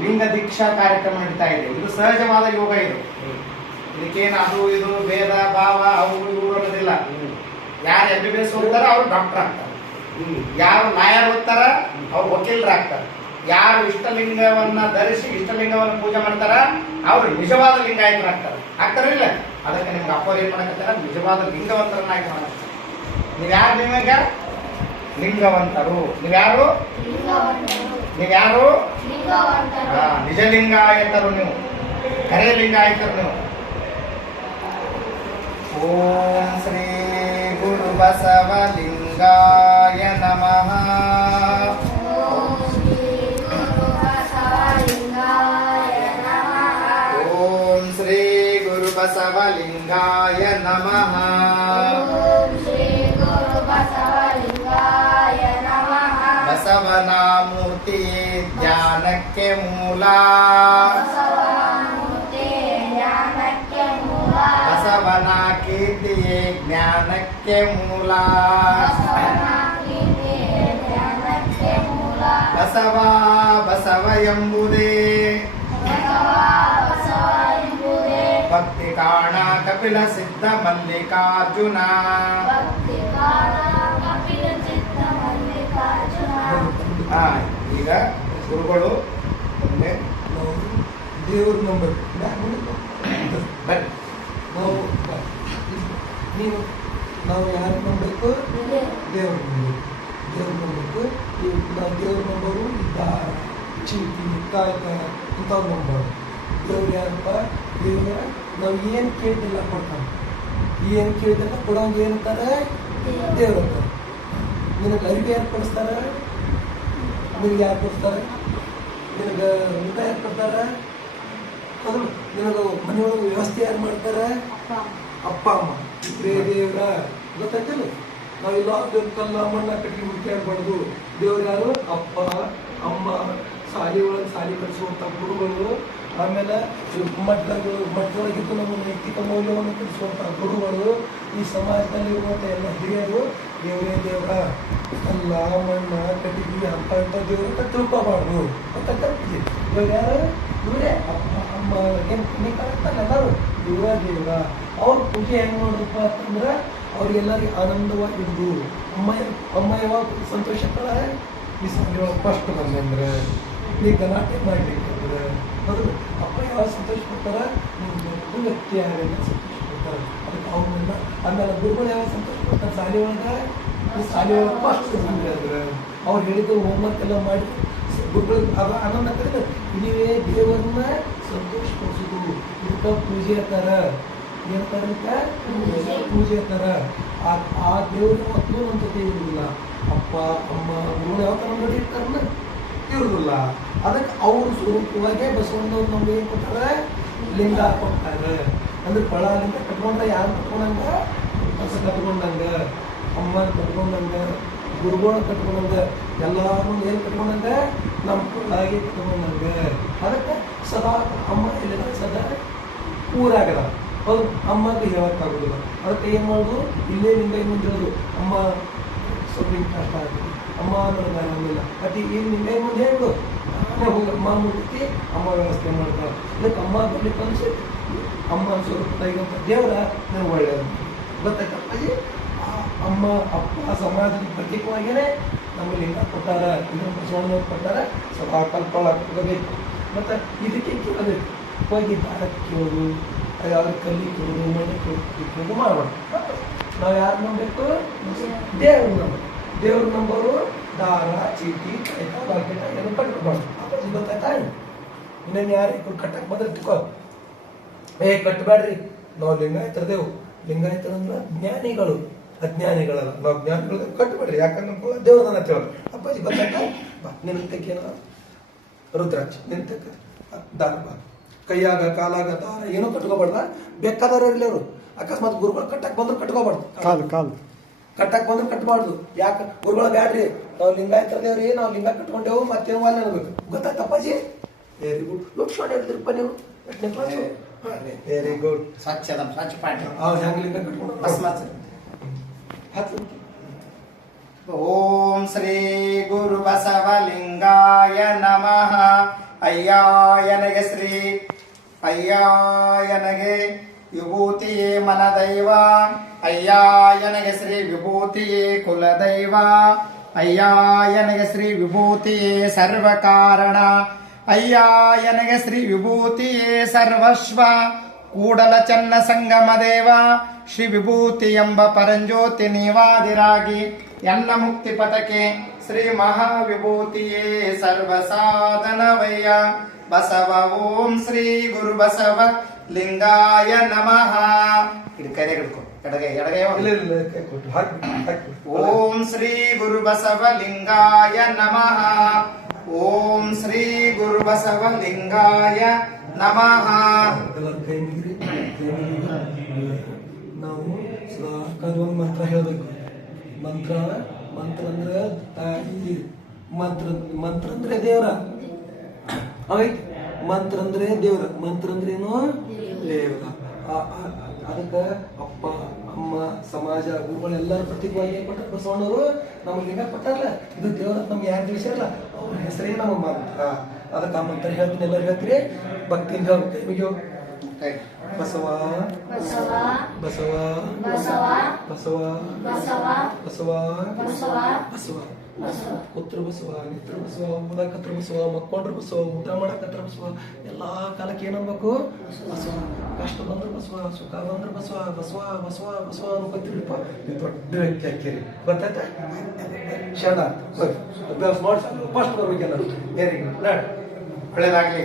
ಲಿಂಗ ದೀಕ್ಷಾ ಕಾರ್ಯಕ್ರಮ ನಡೀತಾ ಇದೆ. ಇದು ಸಹಜವಾದ ಯೋಗ ಇದು. ಇದಕ್ಕೇನು ಅದು, ಇದು, ಭೇದ, ಭಾವ, ಅವು, ಇವು ಅನ್ನೋದಿಲ್ಲ. ಯಾರು ಎಂ ಬಿ ಬಿ ಎಸ್ ಓದ್ತಾರ ಅವ್ರು ಡಾಕ್ಟರ್ ಆಗ್ತಾರೆ. ಯಾರು ಲಾಯರ್ ಓದ್ತಾರ ಅವ್ರು ವಕೀಲರಾಗ್ತಾರೆ ಯಾರು ಇಷ್ಟಲಿಂಗವನ್ನ ಧರಿಸಿ ಇಷ್ಟಲಿಂಗವನ್ನ ಪೂಜೆ ಮಾಡ್ತಾರ ಅವ್ರು ನಿಜವಾದ ಲಿಂಗಾಯತರಾಗ್ತಾರೆ ಆಗ್ತಾರ. ಇಲ್ಲ? ಅದಕ್ಕೆ ನಿಮ್ಗೆ ಅಪ್ಪ ಏನ್ ಮಾಡಕತ್ತಾರ, ನಿಜವಾದ ಲಿಂಗವಂತರನ್ನಾಗಿ ಮಾಡ್ತಾರೆ ನೀವ್ಯಾರು ನಿಮಗೆ ಲಿಂಗವಂತರು. ನೀವ್ಯಾರು? ನೀವ್ಯಾರು ಹಾ, ನಿಜ ಲಿಂಗಾಯತರು ನೀವು ಕರೆ ಲಿಂಗಾಯತರು ನೀವು ಓಂ ಶ್ರೀ ಗುರು ಬಸವಲಿಂಗಾಯ ನಮಃ ಓಂ ಶ್ರೀ ಗುರು ಬಸವಲಿಂಗಾಯ ನಮಃ ಬಸವನ ಮೂರ್ತಿ ಜ್ಞಾನಕ್ಕೆ ಮೂಲ ಬಸವನ ಕೀರ್ತಿಯೇ ಜ್ಞಾನಕ್ಕೆ ಮೂಲ ಬಸವ ಬಸವ ಎಂಬುದೇ ಭಕ್ತಿ ಕಾಣ ಕಪಿಲ ಸಿದ್ಧ ಮಲ್ಲಿಕಾರ್ಜುನ ಆ, ಈಗ ಗುರುಗಳು ನಾವು ದೇವ್ರ ನಂಬರ್. ಬನ್ನಿ. ನಾವು ನೀವು ನಾವು ಯಾರು ನಂಬಬೇಕು? ದೇವ್ರ ನಂಬರ್. ದೇವ್ರ ನಂಬಬೇಕು ನಾವು ದೇವ್ರ ನಂಬರು ದಾರ ಚೀಟಿ ಕಾಯಕ ಇಂಥವ್ರ ನಂಬರು. ದೇವ್ರು ಯಾರಪ್ಪ? ದೇವ್ರ. ನಾವು ಏನು ಕೇಳಿಲ್ಲ ಕೊಡ್ತಾನೆ ಏನು ಕೇಳಿದ್ರೆ ಕೊಡೋಂಗೆ ಏನಂತಾರೆ? ದೇವ್ರ ಅಂತಾರೆ. ನಿನಗೆ ಅರಿವೆ ಯಾರು ಕೊಡಿಸ್ತಾರೆ? ನಿನಗೆ ಯಾರು ಕೊಡ್ತಾರೆ? ನಿನಗೆ ಊಟ ಯಾರು ಕೊಡ್ತಾರೆ? ಹೌದು ನಿನಗೆ ಮನೆಯೊಳಗೆ ವ್ಯವಸ್ಥೆ ಯಾರು ಮಾಡ್ತಾರೆ? ಅಪ್ಪ ಅಮ್ಮ. ಇಬ್ಬರೇ ದೇವ್ರ ಗೊತ್ತಾಯ್ತಲ್ಲ? ನಾವು ದೇವ್ರ ಕಲ್ಲ ಮಣ್ಣ ಕಟ್ಟಿ ಹುಡುಕಾಡ್ಬಾರ್ದು ದೇವ್ರು ಯಾರು? ಅಪ್ಪ ಅಮ್ಮ ಶಾಲೆ ಒಳಗೆ ಶಾಲೆ ಕಲಿಸುವಂಥ ಗುರುಗಳು ಆಮೇಲೆ ಮಠಗಳು ಮಠದೊಳಗಿದ್ದು ನಮ್ಮ ನೈತಿಕ ಮೌಲ್ಯವನ್ನು ಕಲಿಸುವಂಥ ಗುರುಗಳು ಈ ಸಮಾಜದಲ್ಲಿರುವಂಥ ಎಲ್ಲ ಹಿರಿಯರು. ದೇವರೇ ದೇವರ ಅಲ್ಲ ಮಣ್ಣ ಕಟ್ಟಿಗೆ ಅಂತ ಇಂಥ ದೇವರು ಅಂತ ತಿಳ್ಕೊಬಾರ್ದು ಅಂತ ಕಲ್ಪಿಸಿ ಇವಾಗ ಯಾರು ಇವರೇ ಅಪ್ಪ ಅಮ್ಮ ಏನು ಕರೆಕ್ಟಲ್ಲ ಎಲ್ಲರೂ ಇವರ ದೇವರ ಅವ್ರ ಪೂಜೆ ಹೆಂಗೆ ಮಾಡೋದಪ್ಪ ಅಂತಂದ್ರೆ ಅವ್ರಿಗೆಲ್ಲರಿಗೆ ಆನಂದವಾಗಿದ್ದು ಅಮ್ಮ ಅಮ್ಮ ಯಾವಾಗ ಸಂತೋಷ ಪಡ ಈ ಸಂಜೆ ಫಸ್ಟ್ ಬಂದಂದ್ರೆ ನೀ ಗಲಾಟೆ ಮಾಡ್ಲಿಕ್ಕಂದ್ರೆ ಅವರು ಅಪ್ಪ ಯಾವಾಗ ಸಂತೋಷ ಪಡ್ತಾರ ನಿಮ್ಗೆ ವ್ಯಕ್ತಿ ಯಾರೆಲ್ಲ ಸಂತೋಷ ಪಡ್ತಾರೆ ಅದಕ್ಕೆ ಅವನ್ನ ಆಮೇಲೆ ಗುರುಗಳು ಯಾವಾಗ ಸಂತೋಷ ಶಾಲೆ ಒಳಗೆ ಈ ಶಾಲೆ ಒಳಗೆ ಫಸ್ಟ್ ಅವ್ರು ಹೇಳಿದ್ದು ಹೋಮ್ವರ್ಕ್ ಎಲ್ಲ ಮಾಡಿ ಆನಂದ ಕರೆದು ನೀವೇ ದೇವರನ್ನ ಸಂತೋಷಪಡಿಸೋದು, ಇದಕ್ಕೆ ಪೂಜೆ ಥರ ಏನಂತ? ಪೂಜೆ ಥರ ಆ ಆ ದೇವ್ರ ಮಕ್ಕಳು ನಮ್ಮ ಜೊತೆ ಇರುವುದಿಲ್ಲ ಅಪ್ಪ, ಅಮ್ಮ, ಗುರುಗಳು ಯಾವ ಥರ ನೋಡಿ ಇರ್ತಾರನ್ನ ಇರುವುದಿಲ್ಲ ಅದಕ್ಕೆ ಅವ್ರ ಸ್ವರೂಪವಾಗೇ ಬಸವಣ್ಣವ್ರು ನಮ್ಗೆ ಏನು ಕೊಡ್ತಾರೆ ಲಿಂಗ ಕೊಡ್ತಾರೆ ಅಂದ್ರೆ ಪಳ ಲಿಂಗ ಕಟ್ಕೊಂಡ ಯಾರು ಕಟ್ಕೊಂಡಂಗ? ಬಸ ಕಟ್ಕೊಂಡಂಗ, ಅಮ್ಮನ ಕಟ್ಕೊಂಡಂಗ ಗುರುಗಳ ಕಟ್ಕೊಂಡಂಗ ಎಲ್ಲಾರು ಏನು ಕಟ್ಕೊಂಡಂಗ? ನಮ್ಮ ಕುಳ್ಳಾಗಿ ಕಟ್ಕೊಂಡಂಗ. ಅದಕ್ಕೆ ಸದಾ ಅಮ್ಮ ಇಲ್ಲ ಸದಾ ಊರಾಗದ. ಹೌದು, ಅಮ್ಮಗೆ ಹೇಳೋಕ್ಕಾಗೋದಿಲ್ಲ. ಅದಕ್ಕೆ ಏನು ಮಾಡೋದು? ಇಲ್ಲೇ ನಿಂದ ಮುಂದಿರೋದು ಅಮ್ಮ ಸ್ವಲ್ಪ ಕಷ್ಟ ಆಗ್ತದೆ ಅಮ್ಮ ನನಗೆ ಆರಾಮಿಲ್ಲ ಅತಿ ಏನು ನಿಂಗೆ ಮುಂದೆ ಹೇಳು ನಾನೇ ಹೋಗಿ ಅಮ್ಮ ಮುಟ್ಟಿ ಅಮ್ಮ ವ್ಯವಸ್ಥೆ ಮಾಡ್ತಾರೆ ಅದಕ್ಕೆ ಅಮ್ಮ ಬರ್ಲಿಕ್ಕೆ ಅನ್ಸಿ ಅಮ್ಮ ಸ್ವರೂಪದಾಗಿರುವಂಥ ದೇವರ ನನಗೆ ಒಳ್ಳೆಯದು ಗೊತ್ತಾಯ್ತಾ ಅಪ್ಪಾಜಿ ಆ ಅಮ್ಮ, ಅಪ್ಪ ಸಮಾಜದ ಪ್ರತೀಕವಾಗಿಯೇ ನಮಗೆ ಲಿಂಗ ಕೊಟ್ಟಾರ ಇದನ್ನು ಬಸವಣ್ಣವ್ರು ಕೊಟ್ಟಾರ, ಸ್ವಲ್ಪ ಕಲ್ಪಬೇಕು ಮತ್ತು ಇದಕ್ಕೆ ಕೇಳಬೇಕು. ಹೋಗಿ ದಾರ ಕೇಳೋದು ಯಾವ್ದು ಕಲ್ಲಿ ಕೇಳೋದು ಮನೆ ಕೇಳೋದು ಮಾಡಬಾರ್ದು ನಾವು ಯಾರು ನಂಬಬೇಕು? ದೇವ್ರ ನಂಬರ್. ದೇವ್ರ ನಂಬರು ದಾರ, ಚೀಟಿ ಕೈತ ಬಾಕೆಟ ಏನು ಕಟ್ಕೊಬಾರ್ದು ಅಪ್ಪಾಜಿ, ಗೊತ್ತಾಯ್ತಾ? ಇನ್ನೇನು ಯಾರು ಕಟ್ಟಕ್ಕೆ ಬಂದ್ರೆ ತಿಕ್ಕೋ ಏ, ಕಟ್ಟಬೇಡ್ರಿ. ನಾವು ಲಿಂಗಾಯತರದೇವು ಲಿಂಗಾಯತರಂದ್ರೆ ಜ್ಞಾನಿಗಳು ಅಜ್ಞಾನಿಗಳಲ್ಲ. ನಾವು ಜ್ಞಾನಿಗಳು ಕಟ್ಟಬೇಡ್ರಿ ಯಾಕಂದ್ರೆ ದೇವರ ದೇವ್ರದನ್ನ ತಿಳೋದು. ಅಪ್ಪಾಜಿ ಬಂದಾಗ ಬಾ ನಿನ್ನ ತೆಕ್ಕೇನ ರುದ್ರಾಕ್ಷ ನಿಂತಕ್ಕ ತೆಕ್ಕ ದಾರ ಬಾ. ಕೈಯಾಗ ಕಾಲಾಗ ದಾರ ಏನೂ ಕಟ್ಕೋಬಾರ್ದ. ಬೇಕಾದವ್ರು ಇರಲಿ ಅವರು. ಅಕಸ್ಮಾತ್ ಗುರುಗಳು ಕಟ್ಟಕ್ಕೆ ಬಂದ್ರು ಕಟ್ಕೋಬಾರ್ದು. ಕಾಲು ಕಾಲು. ಕಟ್ಟಕ್ ಬಂದ್ರೆ ಕಟ್ಟಬಾರ್ದು ಯಾಕೆ? ಗುರುಗಳ ಬ್ಯಾಡ್ರಿ. ನಾವು ಲಿಂಗಾಯತರದೇವ್ರಿ ನಾವು ಲಿಂಗ ಕಟ್ಕೊಂಡೇವು ಮತ್ತೇನು ವಾಲ್ ಅನ್ಬೇಕು ಗೊತ್ತಾಯ್ತು ಅಪ್ಪಾಜಿ? ವೆರಿ ಗುಡ್ ಲಕ್ಷಣ ಹೇಳಿದ್ರಪ್ಪ ನೀವು? వెరీ గుడ్ స్వచ్ఛదం స్వచ్ఛ పాఠ్యం ఓం శ్రీ గురు బసవలింగాయ నమ అయ్యాయనగే శ్రీ అయ్యాయనగే ವಿಭೂತಿಯೇ ಮನದೈವ ಅಯ್ಯಾಯನಗೆ ಶ್ರೀ ವಿಭೂತಿಯೇ శ్రీ విభూతి ఏ సర్వకారణ ಸರ್ವಕಾರಣ ಕಾರಣ ಅಯ್ಯಾಯನಗೆ ಶ್ರೀ ವಿಭೂತಿಯೇ ಸರ್ವಸ್ವ ಕೂಡಲ ಚನ್ನ ಸಂಗಮ ದೇವ ಶ್ರೀ ವಿಭೂತಿ ಎಂಬ ಪರಂಜ್ಯೋತಿ ನೀವಾದಿರಾಗಿ ಎನ್ನ ಮುಕ್ತಿ ಪಥಕ್ಕೆ ಶ್ರೀ ಮಹಾವಿಭೂತಿಯೇ ಸರ್ವ ಸಾಧನವಯ್ಯ ಬಸವ ಓಂ ಶ್ರೀ ಗುರು ಬಸವ ಲಿಂಗಾಯ ನಮಃ ಇದು ಕರೆ ಹಿಡ್ಕೊ ಎಡಗೈ ಎಡಗೈ ಇಲ್ಲ ಇಲ್ಲ ಕೈ ಕೊಟ್ಟು ಹಾಕ್ಬಿಟ್ಟು ಹಾಕ್ಬಿಟ್ಟು ಓಂ ಶ್ರೀ ಗುರು ಬಸವ ಲಿಂಗಾಯ ನಮಃ ಓಂ ಶ್ರೀ ಗುರು ಬಸವ ಲಿಂಗಾಯ ನಮಃ. ನಾವು ಒಂದು ಮಂತ್ರ ಹೇಳಬೇಕು. ಮಂತ್ರ ಮಂತ್ರ ಅಂದ್ರೆ ತಾಯಿ ಮಂತ್ರ ಮಂತ್ರ ಅಂದ್ರೆ ದೇವರ. ಮಂತ್ರ ಅಂದ್ರೆ ದೇವರ. ಮಂತ್ರ ಅಂದ್ರೆ ಏನು? ದೇವರ. ಅದಕ್ಕೆ ಅಪ್ಪ, ಅಮ್ಮ, ಸಮಾಜ, ಗುರುಗಳು ಎಲ್ಲರೂ ಪ್ರತೀಕವಾಗಿ ಏನ್ ಕೊಟ್ಟಾರ ಬಸವಣ್ಣವರು ನಮಗೆ ಈಗ ಕೊಟ್ಟಾರಲ್ಲ? ಇದು ದೇವರ ನಮ್ಗೆ ಯಾರು ತಿಳಿಸಿರಲ್ಲ ಅವ್ರ ಹೆಸರೇ ನಮ್ಮ ಮಂತ್ರ. ಅದಕ್ಕೆ ಆ ಮಂತ್ರ ಹೇಳ್ತೀನಿ ಎಲ್ಲರೂ ಹೇಳ್ತೀರಿ ಭಕ್ತಿ ಹೇಳುತ್ತೆ ಬಸವ ಬಸವ ಬಸವ ಬಸವ ಬಸವ ಬಸವ ಕೂತ್ರ ಬಸವ ನಿತ್ರ ಬಸವ ಓದಾಕತ್ರ ಬಸವ ಮಕ್ಕೊಂಡ್ರ ಬಸವ ಊಟ ಮಾಡಕತ್ರ ಬಸವ ಎಲ್ಲಾ ಕಾಲಕ್ಕೆ ಏನನ್ಬೇಕು ಬಸವ ಕಷ್ಟ ಬಂದ್ರ ಬಸವ ಸುಖ ಬಂದ್ರ ಬಸವ ಬಸವ ಬಸವ ಬಸವ ಅನ್ಕೋತೀರಿಪ್ಪ ನೀವು ದೊಡ್ಡ ವ್ಯಕ್ತಿ ಹಾಕಿರಿ ಗೊತ್ತಾಯ್ತಾ ಶರಣ ಅಭ್ಯಾಸ ಮಾಡ್ಸಲ್ಲ ಫಸ್ಟ್ ಬರ್ಬೇಕೆಲ್ಲ ವೆರಿ ಗುಡ್ ಒಳ್ಳೇದಾಗ್ಲಿ